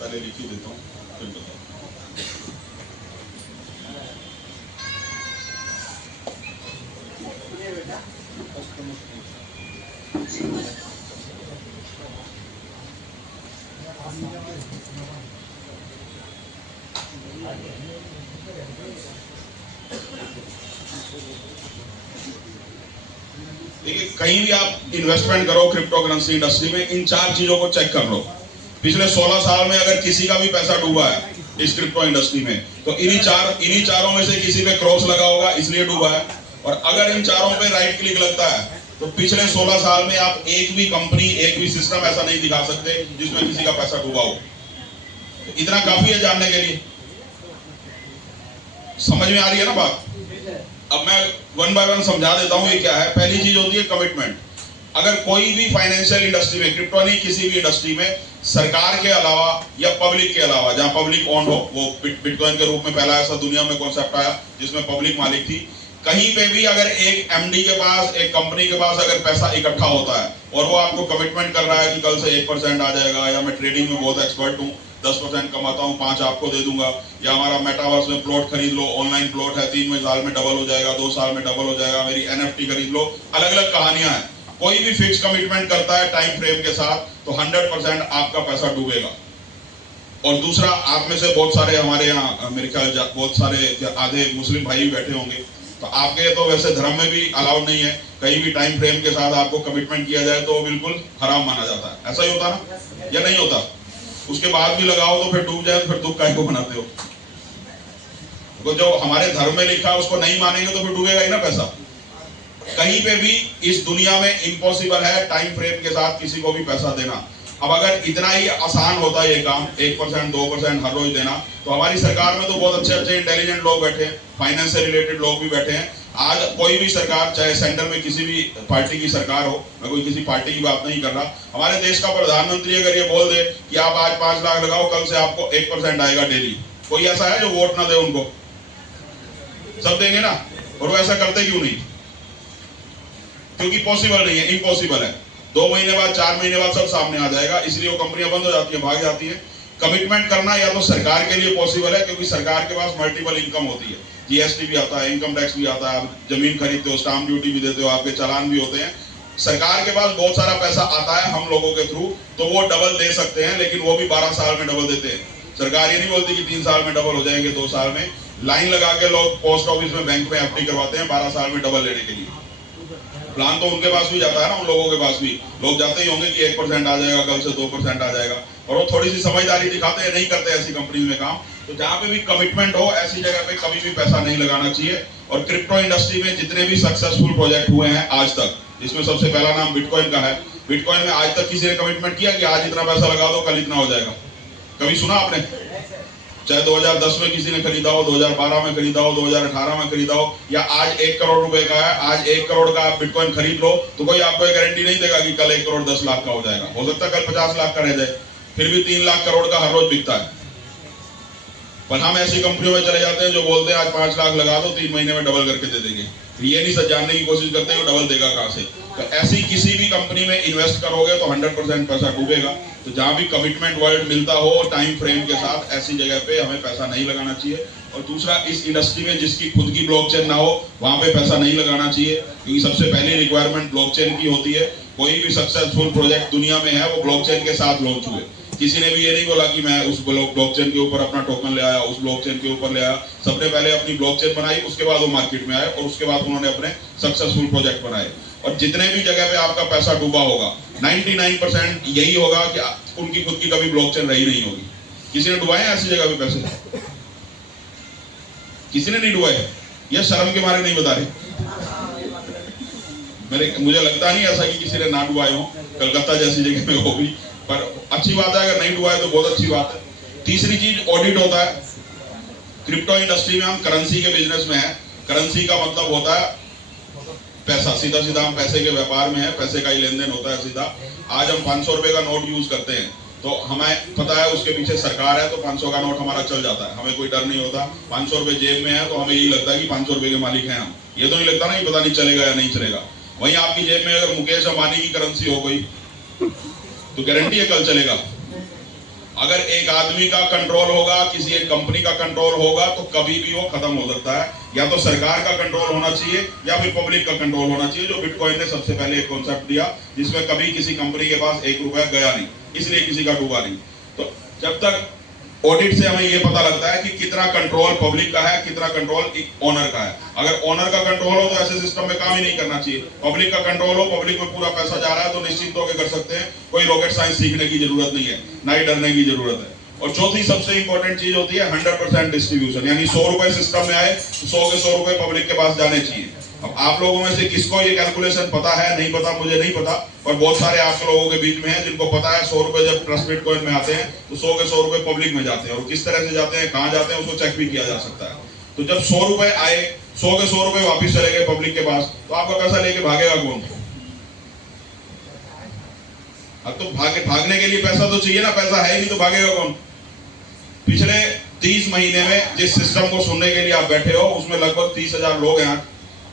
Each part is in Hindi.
पहले लिख ही देता हूँ फिर बताओ। देखिए, कहीं भी आप इन्वेस्टमेंट करो क्रिप्टो करेंसी इंडस्ट्री में, इन 4 चीजों को चेक कर लो। पिछले 16 साल में अगर किसी का भी पैसा डूबा है इस क्रिप्टो इंडस्ट्री में, तो इन्हीं चारों में से किसी पे क्रॉस लगा होगा, इसलिए डूबा है। और अगर इन चारों पे राइट क्लिक लगता है तो पिछले 16 साल में आप एक भी कंपनी, एक भी सिस्टम ऐसा नहीं दिखा सकते जिसमें किसी का पैसा डूबा हो। तो इतना काफी है जानने के लिए। समझ में आ रही है ना बात? अब मैं वन बाय वन समझा देता हूं ये क्या है। पहली चीज होती है कमिटमेंट। अगर कोई भी फाइनेंशियल इंडस्ट्री में, क्रिप्टो नहीं, किसी भी इंडस्ट्री में, सरकार के अलावा या पब्लिक के अलावा, जहां पब्लिक ओन हो, वो बिटकॉइन के रूप में पहला ऐसा दुनिया में कॉन्सेप्ट आया जिसमें पब्लिक मालिक थी। कहीं पे भी अगर एक एमडी के पास, एक कंपनी के पास अगर पैसा इकट्ठा होता है और वो आपको कमिटमेंट कर रहा है कि कल से 1% आ जाएगा, या मैं ट्रेडिंग में बहुत एक्सपर्ट हूँ, 10% कमाता हूँ, 5 आपको दे दूंगा, या हमारा मेटावर्स में प्लॉट खरीद लो, ऑनलाइन प्लॉट है, 3 साल में डबल हो जाएगा, 2 साल में डबल हो जाएगा, मेरी एनएफटी खरीद लो, अलग अलग कहानियां हैं। कोई भी फिक्स कमिटमेंट करता है टाइम फ्रेम के साथ तो 100% आपका पैसा डूबेगा। और दूसरा, आप में से बहुत सारे, हमारे यहाँ मेरे ख्याल बहुत सारे आधे मुस्लिम भाई बैठे होंगे, तो आपके तो वैसे धर्म में भी अलाउड नहीं है कहीं भी टाइम फ्रेम के साथ आपको कमिटमेंट किया जाए, तो बिल्कुल हराम माना जाता है। ऐसा ही होता ना, या नहीं होता? उसके बाद भी लगाओ तो फिर डूब जाए, फिर दुख काहे को बनाते हो? तो जो हमारे धर्म में लिखा है उसको नहीं मानेंगे तो फिर डूबेगा ही ना पैसा। कहीं पे भी इस दुनिया में इम्पॉसिबल है टाइम फ्रेम के साथ किसी को भी पैसा देना। अब अगर इतना ही आसान होता है ये काम, 1%, 2% हर रोज देना, तो हमारी सरकार में तो बहुत अच्छे अच्छे इंटेलिजेंट लोग बैठे हैं, फाइनेंस से रिलेटेड लोग भी बैठे हैं। आज कोई भी सरकार, चाहे सेंटर में किसी भी पार्टी की सरकार हो, मैं कोई किसी पार्टी की बात नहीं कर रहा, हमारे देश का प्रधानमंत्री अगर ये बोल दे कि आप आज 5 लाख लगाओ, कल से आपको 1% आएगा डेली, कोई ऐसा है जो वोट ना दे उनको? सब देंगे ना। और वो ऐसा करते क्यों नहीं? क्योंकि पॉसिबल नहीं है, इम्पॉसिबल है। 2 महीने बाद, 4 महीने बाद सब सामने आ जाएगा, इसलिए वो कंपनियां बंद हो जाती है, भाग जाती है। कमिटमेंट करना या तो सरकार के लिए पॉसिबल है, क्योंकि सरकार के पास मल्टीपल इनकम होती है, जीएसटी भी आता है, इनकम टैक्स भी आता है, आप जमीन खरीदते हो, स्टाम्प ड्यूटी भी देते हो, आपके चालान भी होते हैं। सरकार के पास बहुत सारा पैसा आता है हम लोगों के थ्रू, तो वो डबल दे सकते हैं, लेकिन वो भी 12 साल में डबल देते हैं। सरकार ये नहीं बोलती कि 3 साल में डबल हो जाएंगे, 2 साल में। लाइन लगा के लोग पोस्ट ऑफिस में, बैंक में एफडी करवाते हैं 12 साल में डबल लेने के लिए। प्लान तो उनके पास भी जाता है ना, उन लोगों के पास भी लोग जाते ही होंगे कि 1% आ जाएगा, कल से 2% आ जाएगा, और वो थोड़ी सी समझदारी दिखाते हैं, नहीं करते ऐसी कंपनी में काम। तो जहां पे भी कमिटमेंट हो, ऐसी जगह पे कभी भी पैसा नहीं लगाना चाहिए। और क्रिप्टो इंडस्ट्री में जितने भी सक्सेसफुल प्रोजेक्ट हुए हैं आज तक, जिसमें सबसे पहला नाम बिटकॉइन का है, बिटकॉइन में आज तक किसी ने कमिटमेंट किया कि आज इतना पैसा लगा दो, कल इतना हो जाएगा? कभी सुना आपने? चाहे 2010 में किसी ने खरीदा हो, 2012 में खरीदा हो, 2018 में खरीदा हो, या आज 1 करोड़ रुपए का है, आज 1 करोड़ का आप बिटकॉइन खरीद लो, तो कोई आपको एक गारंटी नहीं देगा कि कल 1 करोड़ 10 लाख का हो जाएगा। हो सकता है कल 50 लाख का रह जाए, फिर भी 3 लाख करोड़ का हर रोज बिकता है। पर हम ऐसी कंपनियों में चले जाते हैं जो बोलते हैं आज 5 लाख लगा दो, 3 महीने में डबल करके दे देंगे। ये नहीं जानने की कोशिश करते कि डबल देगा कहां से। तो ऐसी किसी भी कंपनी में इन्वेस्ट करोगे तो 100% पैसा डूबेगा। तो जहां भी कमिटमेंट वर्ड मिलता हो टाइम फ्रेम के साथ, ऐसी जगह पे हमें पैसा नहीं लगाना चाहिए। और दूसरा, इस इंडस्ट्री में जिसकी खुद की ब्लॉकचेन ना हो, वहां पे पैसा नहीं लगाना चाहिए, क्योंकि सबसे पहली रिक्वायरमेंट ब्लॉकचेन की होती है। कोई भी सक्सेसफुल प्रोजेक्ट दुनिया में है वो ब्लॉकचेन के साथ लॉन्च हुए। किसी ने भी ये नहीं बोला कि मैं उस ब्लॉकचेन के ऊपर अपना टोकन ले आया, उस ब्लॉकचेन के ऊपर ले आया। सबने पहले अपनी ब्लॉकचेन बनाई, उसके बाद वो मार्केट में आए, और उसके बाद उन्होंने अपने सक्सेसफुल प्रोजेक्ट बनाए। और जितने भी जगह पे आपका पैसा डूबा होगा, 99% यही होगा कि उनकी खुद की कभी ब्लॉकचेन रही नहीं होगी। किसी ने डुबाए ऐसी जगह पे पैसे? किसी ने नहीं डुबाए, या शर्म के मारे नहीं बता रहे? मुझे लगता नहीं ऐसा कि किसी ने ना डुबाए हो, कलकत्ता जैसी जगह में होगी। पर अच्छी बात है, अगर नहीं डुबाए तो बहुत अच्छी बात है। तीसरी चीज ऑडिट होता है। क्रिप्टो इंडस्ट्री में हम करेंसी के बिजनेस में है। करेंसी का मतलब होता है पैसा, सीधा सीधा हम पैसे के व्यापार में है, पैसे का ही लेन देन होता है सीधा। आज हम 500 रुपए का नोट यूज करते हैं, तो हमें पता है उसके पीछे सरकार है, तो 500 का नोट हमारा चल जाता है, हमें कोई डर नहीं होता। 500 रुपए जेब में है तो हमें यही लगता है कि 500 रुपए के मालिक हैं हम। ये तो नहीं लगता ना कि पता नहीं चलेगा या नहीं चलेगा। वहीं आपकी जेब में अगर मुकेश अंबानी की करेंसी हो गई तो गारंटी है कल चलेगा। अगर एक आदमी का कंट्रोल होगा, किसी एक कंपनी का कंट्रोल होगा, तो कभी भी वो खत्म हो सकता है। या तो सरकार का कंट्रोल होना चाहिए या फिर पब्लिक का कंट्रोल होना चाहिए, जो बिटकॉइन ने सबसे पहले एक कॉन्सेप्ट दिया, जिसमें कभी किसी कंपनी के पास 1 रुपया गया नहीं, इसलिए किसी का डूबा नहीं। तो जब तक ऑडिट से हमें ये पता लगता है कि कितना कंट्रोल पब्लिक का है, कितना कंट्रोल ओनर का है। अगर ओनर का कंट्रोल हो तो ऐसे सिस्टम में काम ही नहीं करना चाहिए। पब्लिक का कंट्रोल हो, पब्लिक में पूरा पैसा जा रहा है, तो निश्चित होकर कर सकते हैं, कोई रॉकेट साइंस सीखने की जरूरत नहीं है, ना ही डरने की जरूरत है। और चौथी सबसे इंपॉर्टेंट चीज होती है 100% डिस्ट्रीब्यूशन, यानी 100 रुपए सिस्टम में आए तो 100 के 100 रुपए पब्लिक के पास जाने चाहिए। अब आप लोगों में से किसको ये कैलकुलेशन पता है, नहीं पता, मुझे नहीं पता, और बहुत सारे आप लोगों के बीच में हैं जिनको पता है 100 रुपए जब ट्रस्ट बिटकॉइन में आते हैं तो 100 के 100 रुपए पब्लिक में जाते हैं, और किस तरह से जाते हैं, कहां जाते हैं, उसको चेक भी किया जा सकता है। तो जब 100 रुपए आए, 100 के 100 रुपए वापिस चले गए पब्लिक के पास, तो आपका पैसा लेके भागेगा कौन? अब तो भागने के लिए पैसा तो चाहिए ना, पैसा है ही नहीं तो भागेगा कौन? पिछले 30 महीने में जिस सिस्टम को सुनने के लिए आप बैठे हो, उसमें लगभग 30,000 लोग हैं,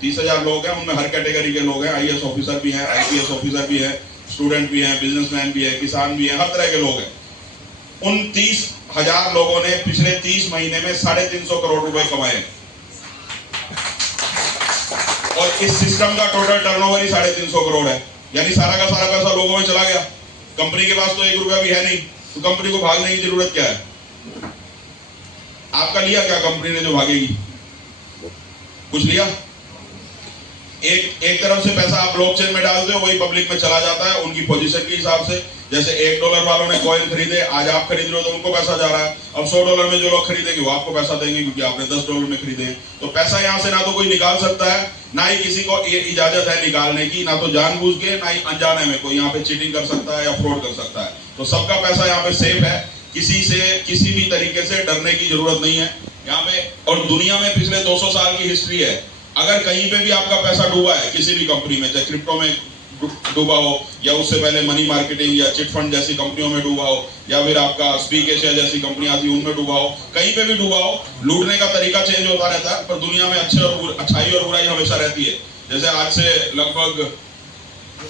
30,000 लोग हैं, उनमें हर कैटेगरी के लोग हैं, IAS ऑफिसर भी हैं, IPS ऑफिसर भी हैं, स्टूडेंट भी हैं, बिजनेसमैन भी है, किसान भी है, हर तरह के लोग हैं। उन 30,000 लोगों ने पिछले 30 महीने में 350 करोड़ रुपए कमाए, और इस सिस्टम का टोटल टर्नओवर ही 350 करोड़ है, यानी सारा का सारा पैसा लोगों में चला गया। कंपनी के पास तो 1 रुपया भी है नहीं, तो कंपनी को भागने की जरूरत क्या है? आपका लिया क्या कंपनी ने जो भागेगी? कुछ लिया? एक तरफ से पैसा आप ब्लॉकचेन में डालते हो, वही पब्लिक में चला जाता है उनकी पोजीशन के हिसाब से। जैसे $1 वालों ने कॉइन खरीदे, आज आप खरीद रहे हो तो उनको पैसा जा रहा है। अब $100 में जो लोग खरीदेंगे वो आपको पैसा देंगे, क्योंकि आपने $10 में खरीदे। तो पैसा यहाँ से ना तो कोई निकाल सकता है, ना ही किसी को ये इजाजत है निकालने की, ना तो जानबूझ के, ना ही अनजाने में कोई यहाँ पे चीटिंग कर सकता है या फ्रॉड कर सकता है। तो सबका पैसा यहाँ पे सेफ है, किसी से किसी भी तरीके से डरने की जरूरत नहीं है यहाँ पे। और दुनिया में पिछले 200 साल की हिस्ट्री है, अगर कहीं पे भी आपका पैसा डूबा है किसी भी कंपनी में, चाहे क्रिप्टो में डूबा हो, या उससे पहले मनी मार्केटिंग या चिट फंड जैसी कंपनियों में डूबा हो, या फिर आपका स्पीक एशिया जैसी कंपनियां थी उनमें डूबा हो, कहीं पे भी डूबा हो, लूटने का तरीका चेंज होता रहता है, पर दुनिया में अच्छाई और बुराई हमेशा रहती है। जैसे आज से लगभग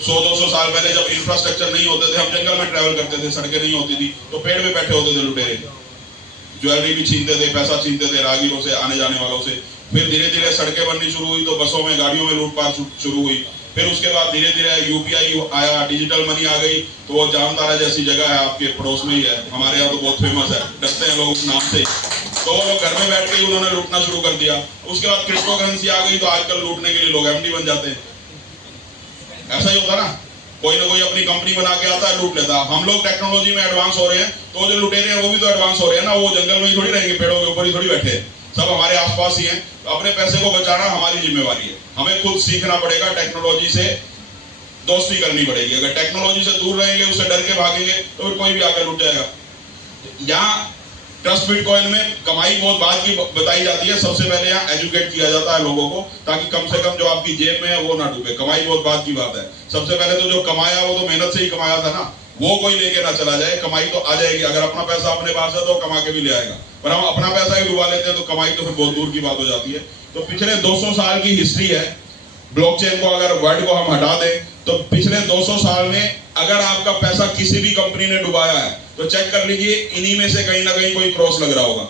100-200 साल पहले जब इंफ्रास्ट्रक्चर नहीं होते थे, हम जंगल में ट्रैवल करते थे, सड़कें नहीं होती थी, तो पेड़ में बैठे होते थे लुटेरे, ज्वेलरी भी छीनते थे, पैसा छीनते थे राहगीरों से, आने जाने वालों से। फिर धीरे धीरे सड़कें बननी शुरू हुई, तो बसों में, गाड़ियों में लूटपाट शुरू हुई। फिर उसके बाद धीरे धीरे UPI आया, डिजिटल मनी आ गई, तो वो जामतारा जैसी जगह है आपके पड़ोस में ही है, हमारे यहाँ तो बहुत फेमस है, डरते हैं लोग उस नाम से। तो वो लोग घर में बैठ के ही उन्होंने लूटना शुरू कर दिया। उसके बाद क्रिप्टो करेंसी आ गई, तो आजकल लूटने के लिए लोग MD बन जाते हैं। ऐसा ही होता ना, कोई ना कोई अपनी कंपनी बना के आता है, लूट लेता है। हम लोग टेक्नोलॉजी में एडवांस हो रहे हैं, तो जो लुटेरे हैं वो भी तो एडवांस हो रहे हैं ना, वो जंगल में ही थोड़ी रहेंगे, पेड़ों के ऊपर ही थोड़ी बैठे हैं, सब हमारे आसपास ही हैं। तो अपने पैसे को बचाना हमारी जिम्मेवारी है, हमें खुद सीखना पड़ेगा, टेक्नोलॉजी से दोस्ती करनी पड़ेगी। अगर टेक्नोलॉजी से दूर रहेंगे, उससे डर के भागेंगे, तो फिर कोई भी आकर लूट जाएगा। यहाँ ट्रस्ट बिटकॉइन में कमाई बहुत बात की बताई जाती है, सबसे पहले यहाँ एजुकेट किया जाता है लोगों को, ताकि कम से कम जो आपकी जेब में है वो ना डूबे। कमाई बहुत बात की बात है, सबसे पहले तो जो कमाया वो तो मेहनत से ही कमाया था ना, वो कोई लेके ना चला जाए। कमाई तो आ जाएगी, अगर अपना पैसा अपने पास है तो कमा के भी ले आएगा, पर हम अपना पैसा ही डुबा लेते हैं तो कमाई तो फिर बहुत दूर की बात हो जाती है। तो पिछले 200 साल की हिस्ट्री है, ब्लॉकचेन को अगर वर्ड को हम हटा दें तो पिछले 200 साल में अगर आपका पैसा किसी भी कंपनी ने डुबाया है तो चेक कर लीजिए, इन्हीं में से कहीं ना कहीं कोई क्रॉस लग रहा होगा।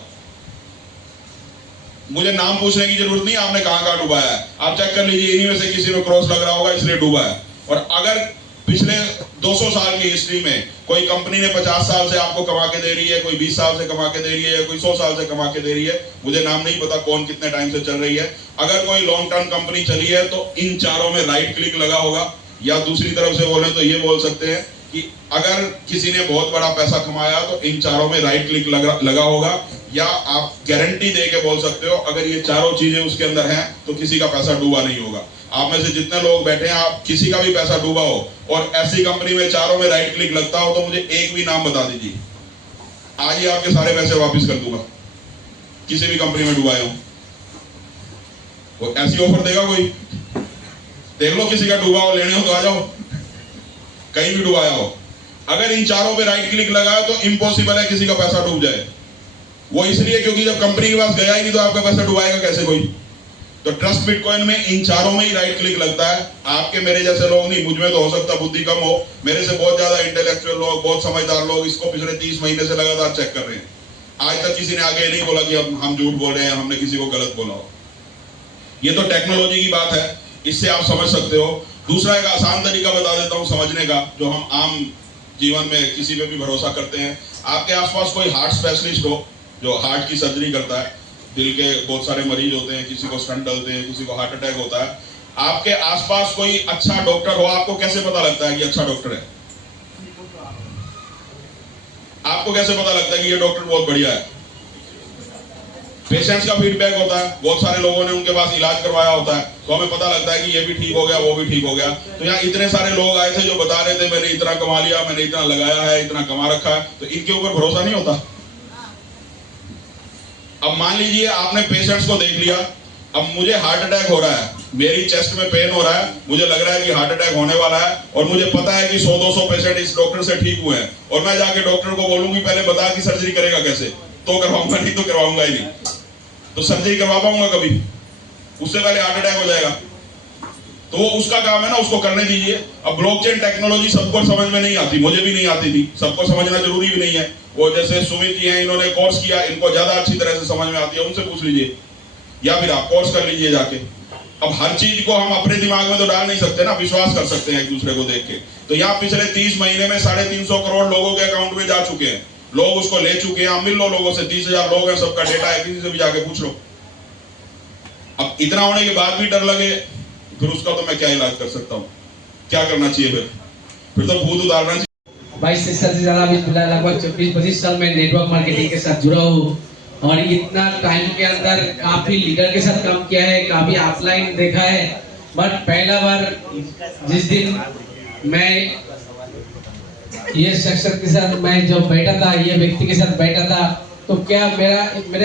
मुझे नाम पूछने की जरूरत नहीं, आपने कहां डुबाया है, आप चेक कर लीजिए, इन्हीं में से किसी में क्रॉस लग रहा होगा, इसलिए डूबा है। और अगर पिछले 200 साल की हिस्ट्री में कोई कंपनी ने 50 साल से आपको कमा के दे रही है, कोई 20 साल से कमा के दे रही है, कोई 100 साल से कमा के दे रही है, मुझे नाम नहीं पता कौन कितने टाइम से चल रही है, अगर कोई लॉन्ग टर्म कंपनी चली है तो इन चारों में राइट क्लिक लगा होगा। या दूसरी तरफ से बोले तो ये बोल सकते हैं कि अगर किसी ने बहुत बड़ा पैसा कमाया तो इन चारों में राइट क्लिक लगा होगा। या आप गारंटी दे के बोल सकते हो, अगर ये चारों चीजें उसके अंदर हैं तो किसी का पैसा डूबा नहीं होगा। आप में से जितने लोग बैठे हैं, आप किसी का भी पैसा डूबा हो और ऐसी कंपनी में चारों में राइट क्लिक लगता हो तो मुझे एक भी नाम बता दीजिए, आज ही आपके सारे पैसे वापस कर दूंगा। किसी भी कंपनी में डुबाए हो, वो ऐसी ऑफर देगा कोई? देख लो, किसी का डूबा हो, लेने हो तो आ जाओ, कहीं भी डुबाया हो। अगर इन चारों पे राइट क्लिक लगा तो इम्पॉसिबल है किसी का पैसा डूब जाए। वो इसलिए क्योंकि जब कंपनी के पास गया ही नहीं तो आपका पैसा डुबाएगा कैसे कोई? तो ट्रस्ट बिटकॉइन में इन चारों में ही राइट क्लिक लगता है। आपके मेरे जैसे लोग नहीं, मुझ में तो हो सकता बुद्धि कम हो, मेरे से बहुत ज्यादा इंटेलेक्चुअल लोग, बहुत समझदार लोग इसको पिछले 30 महीने से लगातार चेक कर रहे हैं। आज तक किसी ने आगे नहीं बोला कि हम झूठ बोल रहे हैं, हमने किसी को गलत बोला हो। ये तो टेक्नोलॉजी की बात है, इससे आप समझ सकते हो। दूसरा एक आसान तरीका बता देता हूँ समझने का, जो हम आम जीवन में किसी पे भी भरोसा करते हैं। आपके आसपास कोई हार्ट स्पेशलिस्ट हो जो हार्ट की सर्जरी करता है, दिल के बहुत सारे मरीज होते हैं, किसी को स्टंट डलते हैं, किसी को हार्ट अटैक होता है। आपके आसपास कोई अच्छा डॉक्टर हो, आपको कैसे पता लगता है कि अच्छा डॉक्टर है? आपको कैसे पता लगता है कि ये डॉक्टर बहुत बढ़िया है? पेशेंट्स का फीडबैक होता है, बहुत सारे लोगों ने उनके पास इलाज करवाया होता है, तो हमें पता लगता है कि ये भी ठीक हो गया, वो भी ठीक हो गया। तो यहाँ इतने सारे लोग आए थे जो बता रहे थे मैंने इतना कमा लिया, मैंने इतना लगाया है, इतना कमा रखा है, तो इनके ऊपर भरोसा नहीं होता। अब मान लीजिए आपने पेशेंट्स को देख लिया, अब मुझे हार्ट अटैक हो रहा है, मेरी चेस्ट में पेन हो रहा है, मुझे लग रहा है कि हार्ट अटैक होने वाला है, और मुझे पता है कि 100-200 पेशेंट इस डॉक्टर से ठीक हुए हैं, और मैं जाके डॉक्टर को बोलूंगी पहले बता कि सर्जरी करेगा कैसे, तो करवाऊंगा, नहीं तो करवाऊंगा ही नहीं। तो सर्जरी करवा पाऊंगा कभी? उससे पहले हार्ट अटैक हो जाएगा। तो वो उसका काम है ना, उसको करने दीजिए। अब ब्लॉकचेन टेक्नोलॉजी सबको समझ में नहीं आती, मुझे भी नहीं आती थी, सबको समझना जरूरी भी नहीं है। वो जैसे सुमित जी हैं, इन्होंने कोर्स किया, इनको ज्यादा अच्छी तरह से समझ में आती है, उनसे पूछ लीजिए, या फिर आप कोर्स कर लीजिए जाके। अब हर चीज को हम अपने दिमाग में तो डाल नहीं सकते ना, विश्वास कर सकते हैं एक दूसरे को देख के। तो यहाँ पिछले 30 महीने में 350 करोड़ लोगों के अकाउंट में जा चुके हैं, लोग उसको ले चुके हैं। आप मिल लो लोगों से, 30,000 लोग हैं, सबका डेटा है, किसी से भी जाके पूछ लो। अब इतना होने के बाद भी डर लगे, फिर उसका तो मैं क्या इलाज कर सकता हूँ? क्या करना चाहिए फिर तो भूत उतारना चाहिए। 22 साल से ज्यादा लगभग 24-25 साल में नेटवर्क मार्केटिंग के साथ जुड़ा हूँ, और इतना टाइम के अंदर काफी लीडर के साथ काम किया है, काफी ऑफलाइन देखा है। बट पहला बार जिस दिन मैं ये शख्स के साथ मैं जब बैठा था, ये व्यक्ति के साथ बैठा था, तो क्या मेरे